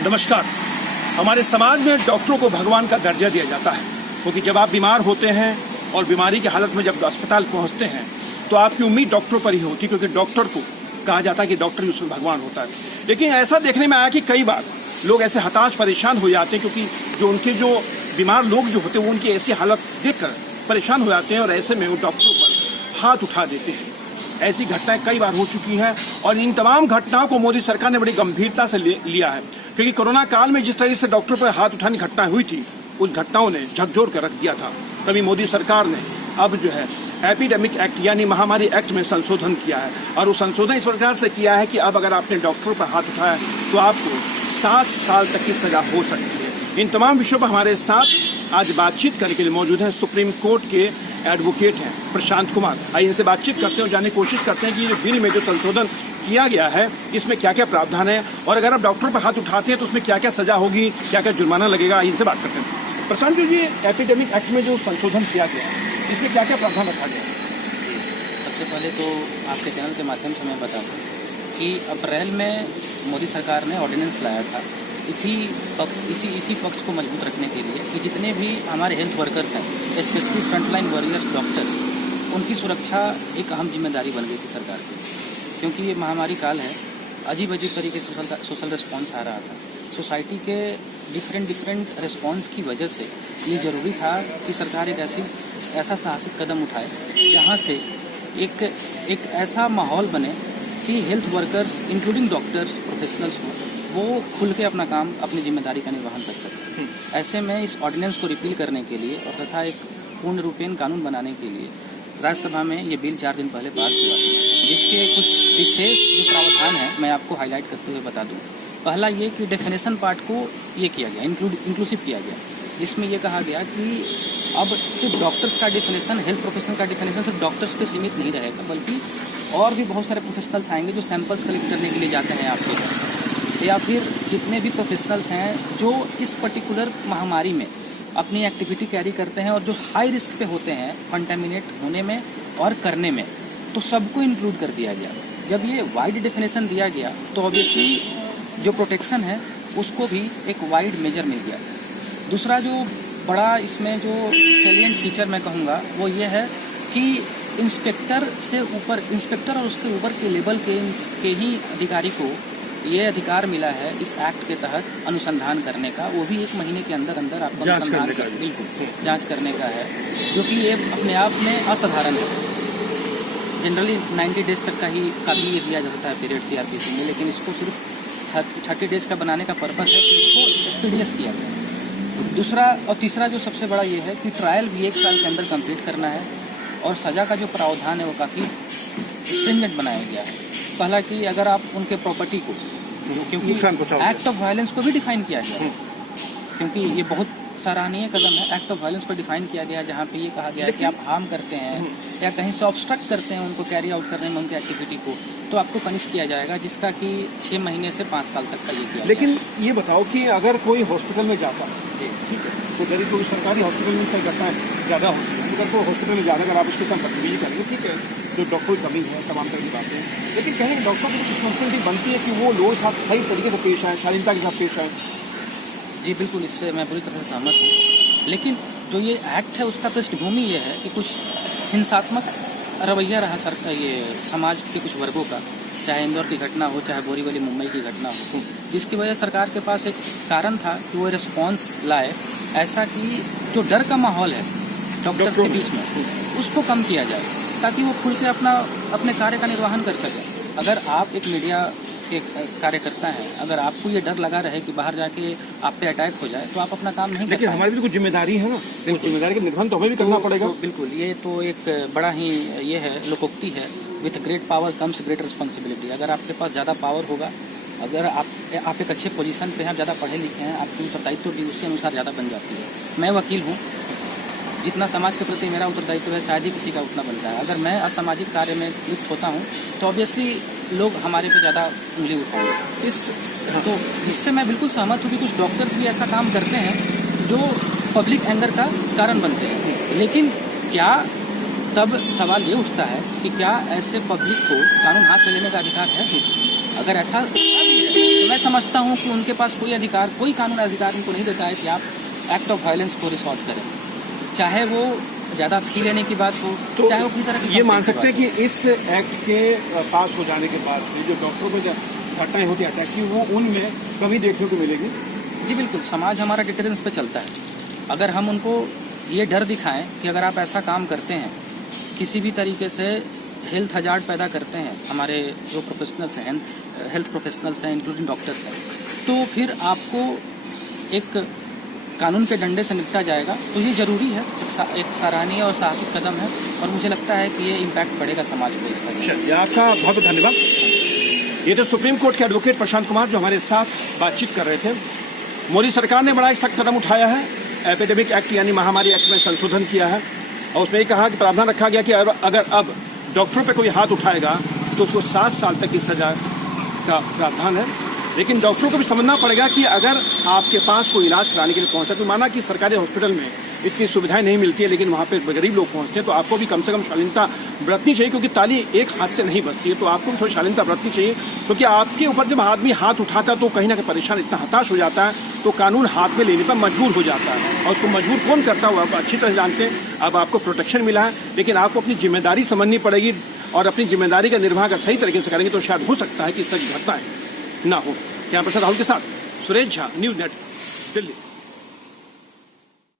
नमस्कार। हमारे समाज में डॉक्टरों को भगवान का दर्जा दिया जाता है, क्योंकि जब आप बीमार होते हैं और बीमारी की हालत में जब अस्पताल पहुंचते हैं तो आपकी उम्मीद डॉक्टर पर ही होती है, क्योंकि डॉक्टर को कहा जाता है कि डॉक्टर ही उसमें भगवान होता है। लेकिन ऐसा देखने में आया कि कई बार लोग ऐसे हताश परेशान हो जाते हैं, क्योंकि जो बीमार लोग जो होते हैं वो उनकी ऐसी हालत देखकर परेशान हो जाते हैं और ऐसे में वो डॉक्टरों पर हाथ उठा देते हैं। ऐसी घटनाएं कई बार हो चुकी हैं और इन तमाम घटनाओं को मोदी सरकार ने बड़ी गंभीरता से लिया है, क्योंकि कोरोना काल में जिस तरह से डॉक्टर पर हाथ उठाने की घटनाएं हुई थी, उन घटनाओं ने झकझोर कर रख दिया था। तभी मोदी सरकार ने अब जो है एपिडेमिक एक्ट यानी महामारी एक्ट में संशोधन किया है, और वो संशोधन इस प्रकार से किया है कि अब अगर आपने डॉक्टरों पर हाथ उठाया तो आपको 7 साल तक की सजा हो सकती है। इन तमाम विषयों पर हमारे साथ आज बातचीत करने के लिए मौजूद हैं सुप्रीम कोर्ट के एडवोकेट हैं प्रशांत कुमार। आइए इनसे बातचीत करते हैं और जानने की कोशिश करते हैं कि ये बिल में जो संशोधन किया गया है इसमें क्या क्या प्रावधान है, और अगर आप डॉक्टर पर हाथ उठाते हैं तो उसमें क्या क्या सजा होगी, क्या क्या जुर्माना लगेगा। इनसे बात करते हैं। प्रशांत जी, एपिडेमिक एक्ट में जो संशोधन किया गया है इसमें क्या क्या प्रावधान रखा गया है? सबसे पहले तो आपके चैनल के माध्यम से मैं बता दूं कि अप्रैल में मोदी सरकार ने ऑर्डिनेंस लाया था इसी पक्ष को मजबूत रखने के लिए कि जितने भी हमारे हेल्थ वर्कर्स हैं, स्पेशली फ्रंटलाइन वॉरियर्स डॉक्टर्स, उनकी सुरक्षा एक अहम जिम्मेदारी बन गई थी सरकार की, क्योंकि ये महामारी काल है। अजीब तरीके से सोशल रिस्पॉन्स आ रहा था। सोसाइटी के डिफरेंट रिस्पॉन्स की वजह से ये ज़रूरी था कि सरकार एक ऐसा साहसिक कदम उठाए जहाँ से एक ऐसा माहौल बने कि health workers including doctors, professionals वो खुल के अपना काम, अपनी जिम्मेदारी का निर्वहन कर सकें। ऐसे में इस ऑर्डिनेंस को रिपील करने के लिए और तथा एक पूर्ण रूपेण कानून बनाने के लिए राज्यसभा में ये बिल 4 दिन पहले पास हुआ, जिसके कुछ विशेष जो प्रावधान है मैं आपको हाईलाइट करते हुए बता दूं। पहला ये कि डेफिनेशन पार्ट को ये किया गया, इंक्लूसिव किया गया, जिसमें ये कहा गया कि अब सिर्फ डॉक्टर्स का डिफिनेशन, हेल्थ प्रोफेशनल का डिफिनेशन सिर्फ डॉक्टर्स पे सीमित नहीं रहेगा, बल्कि और भी बहुत सारे प्रोफेशनल्स आएंगे जो सैंपल्स कलेक्ट करने के लिए जाते हैं आपके घर, या फिर जितने भी प्रोफेशनल्स हैं जो इस पर्टिकुलर महामारी में अपनी एक्टिविटी कैरी करते हैं और जो हाई रिस्क पे होते हैं कंटेमिनेट होने में और करने में, तो सबको इंक्लूड कर दिया गया। जब ये वाइड डेफिनेशन दिया गया तो ऑब्वियसली जो प्रोटेक्शन है उसको भी एक वाइड मेजर मिल गया। दूसरा जो बड़ा इसमें जो सैलिएंट फीचर मैं कहूँगा वो ये है कि इंस्पेक्टर और उसके ऊपर के लेवल के ही अधिकारी को ये अधिकार मिला है इस एक्ट के तहत अनुसंधान करने का, वो भी 1 महीने के अंदर आपको अनुसंधान जांच करने का है, जो कि ये अपने आप में असाधारण है। जनरली 90 डेज तक का भी ये दिया जाता है पीरियड CRPC में, लेकिन इसको सिर्फ 30 डेज का बनाने का पर्पस है कि इसको एक्सपीडियस किया गया। दूसरा और तीसरा जो सबसे बड़ा ये है कि ट्रायल भी 1 साल के अंदर कंप्लीट करना है, और सज़ा का जो प्रावधान है वो काफ़ी स्ट्रिंजेंट बनाया गया है। पहला कि अगर आप उनके प्रॉपर्टी को, क्योंकि एक्ट ऑफ वायलेंस को भी डिफाइन किया गया है, क्योंकि ये बहुत सराहनीय कदम है। एक्ट ऑफ वायलेंस को डिफाइन किया गया है, जहाँ पे ये कहा गया है कि आप हार्म करते हैं या कहीं से ऑब्स्ट्रक्ट करते हैं उनको कैरी आउट करने में उनकी एक्टिविटी को, तो आपको पनिश किया जाएगा, जिसका कि 6 महीने से 5 साल तक का ये किया। लेकिन ये बताओ कि अगर कोई हॉस्पिटल में जाता है, ठीक है, तो यदि कोई सरकारी हॉस्पिटल में इसका घटना ज़्यादा होती है, अगर कोई हॉस्पिटल में ज़्यादा अगर आप उसके साथ बदतमीजी करेंगे, ठीक है, जो डॉक्टर की कमी है, तमाम तरह की बातें, लेकिन कहीं डॉक्टर की रिस्पॉन्सिबिलिटी बनती है कि वो लोगों के साथ सही तरीके से पेश आए, शालीनता के साथ पेश आए। जी बिल्कुल, इससे मैं पूरी तरह से सहमत हूँ। लेकिन जो ये एक्ट है उसका पृष्ठभूमि ये है कि कुछ हिंसात्मक रवैया रहा ये समाज के कुछ वर्गों का, चाहे इंदौर की घटना हो, चाहे बोरीवली मुंबई की घटना हो, जिसकी वजह सरकार के पास एक कारण था कि वो रिस्पॉन्स लाए ऐसा कि जो डर का माहौल है डॉक्टर्स के बीच में उसको कम किया जाए, ताकि वो खुल के अपने कार्य का निर्वहन कर सकें। अगर आप एक मीडिया के कार्यकर्ता हैं, अगर आपको ये डर लगा रहे कि बाहर जाके आप पे अटैक हो जाए तो आप अपना काम नहीं कर पाएंगे। लेकिन हमारी भी कुछ जिम्मेदारी है ना, जिम्मेदारी का निर्वहन तो हमें भी करना पड़ेगा। बिल्कुल, ये तो एक बड़ा ही ये है, लोकोक्ति है, with great power comes great responsibility. अगर आपके पास ज़्यादा पावर होगा, अगर आप एक अच्छे पोजीशन पे हैं, ज़्यादा पढ़े लिखे हैं, आपकी उत्तरदायित्व भी उसके अनुसार ज़्यादा बन जाती है। मैं वकील हूँ, जितना समाज के प्रति मेरा उत्तरदायित्व है शायद ही किसी का उतना बनता है। अगर मैं असामाजिक कार्य में लिप्त होता हूँ तो ऑब्वियसली लोग हमारे पे ज़्यादा उंगली उठाएंगे। तो इससे मैं बिल्कुल सहमत हूँ कि कुछ डॉक्टर्स भी ऐसा काम करते हैं जो पब्लिक एंगर का कारण बनते हैं। लेकिन क्या तब सवाल ये उठता है कि क्या ऐसे पब्लिक को कानून हाथ में लेने का अधिकार है? अगर ऐसा भी है तो मैं समझता हूँ कि उनके पास कोई अधिकार, कोई कानून अधिकार उनको नहीं देता है कि आप एक्ट ऑफ वायलेंस को रिसॉर्ट करें, चाहे वो ज़्यादा फी लेने की बात हो, तो चाहे वो किसी तरह की ये मान कंप्लेंट की सकते हैं बात कि इस एक्ट के पास हो जाने के बाद से जो डॉक्टरों पर जो घटनाएं होती है अटैक की, वो उनमें कमी देखने को मिलेगी। हो। जी बिल्कुल, समाज हमारा डिटरेंस पे चलता है। अगर हम उनको ये डर दिखाएं कि अगर आप ऐसा काम करते हैं, किसी भी तरीके से हेल्थ हजार्ड पैदा करते हैं, हमारे जो प्रोफेशनल्स हैं, हेल्थ प्रोफेशनल्स हैं, इंक्लूडिंग डॉक्टर्स हैं, तो फिर आपको एक कानून के डंडे से निपटा जाएगा। तो ये जरूरी है, एक सराहनीय और साहसिक कदम है, और मुझे लगता है कि ये इम्पैक्ट पड़ेगा समाज पे इसका। चलिए, आपका बहुत बहुत धन्यवाद। ये तो सुप्रीम कोर्ट के एडवोकेट प्रशांत कुमार जो हमारे साथ बातचीत कर रहे थे। मोदी सरकार ने बड़ा एक सख्त कदम उठाया है, एपिडेमिक एक्ट यानी महामारी एक्ट में संशोधन किया है, और उसमें ये कहा कि प्रावधान रखा गया कि अगर अब डॉक्टरों पे कोई हाथ उठाएगा तो उसको 7 साल तक की सजा का प्रावधान है। लेकिन डॉक्टरों को भी समझना पड़ेगा कि अगर आपके पास कोई इलाज कराने के लिए पहुंचा, तो माना कि सरकारी हॉस्पिटल में इतनी सुविधाएं नहीं मिलती है, लेकिन वहाँ पे गरीब लोग पहुंचते हैं, तो आपको भी कम से कम शालीनता बरतनी चाहिए, क्योंकि ताली एक हाथ से नहीं बजती है। तो आपको भी थोड़ी शालीनता बरतनी चाहिए, क्योंकि आपके ऊपर जब आदमी हाथ उठाता है तो कहीं ना कहीं परेशान, इतना हताश हो जाता है, तो कानून हाथ में लेने पर मजबूर हो जाता है। और उसको मजबूर कौन करता है वो आप अच्छी तरह जानते हैं। अब आपको प्रोटेक्शन मिला है, लेकिन आपको अपनी जिम्मेदारी समझनी पड़ेगी, और अपनी जिम्मेदारी का निर्वाह अगर सही तरीके से करेंगे तो शायद हो सकता है कि इस तरह की घटनाएं ना हो। कैमरा पर्सन राहुल के साथ सुरेश झा, न्यूज़ नेट, दिल्ली।